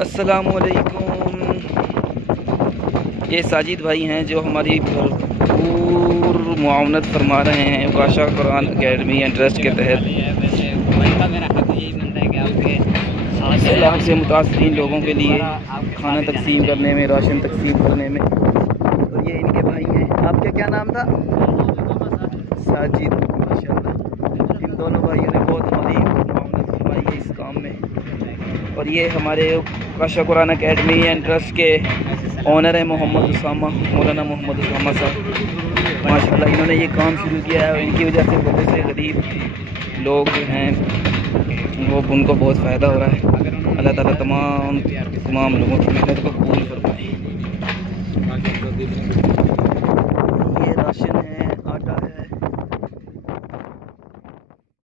अस्सलामुअलैकुम। ये साजिद भाई हैं जो हमारी भरपूर मुआवनत फरमा रहे हैं काशा कुरान अकेडमी एंड ट्रस्ट के तहत। सैलाब से मुतासरीन लोगों के लिए खाना तकसीम करने में, राशन तकसीम करने में। तो ये इनके भाई हैं। आपका क्या नाम था? साजिद। माशाल्लाह, इन दोनों भाइयों ने बहुत हमारी मुआवनत फरमाई है इस काम में। और ये हमारे काशा कुरान अकेडमी एंड ट्रस्ट के ऑनर है मोहम्मद उसामा, मौलाना मोहम्मद उसामा साहब। माशाल्लाह इन्होंने ये काम शुरू किया है और इनकी वजह से बहुत से गरीब लोग जो हैं वो उनको बहुत फ़ायदा हो रहा है। अल्लाह ताला तमाम लोगों की मेहनत को कबूल फरमाए।